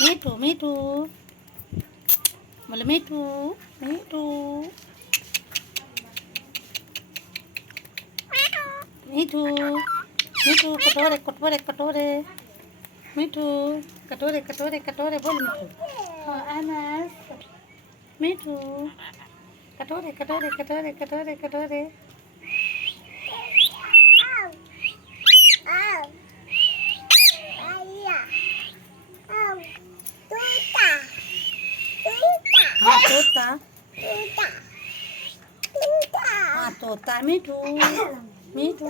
मिठू मिठू बोले मिठू मिठू मिठू मिठू कटोरे कटोरे कटोरे मिठू कटोरे कटोरे कटोरे बोल मिठू हाँ अनस मिठू कटोरे कटोरे कटोरे कटोरे कटोरे हाँ तोता हाँ तोता मिठू मिठू